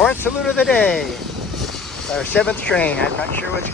Horn salute of the day. Our 7th train. I'm not sure what's going on.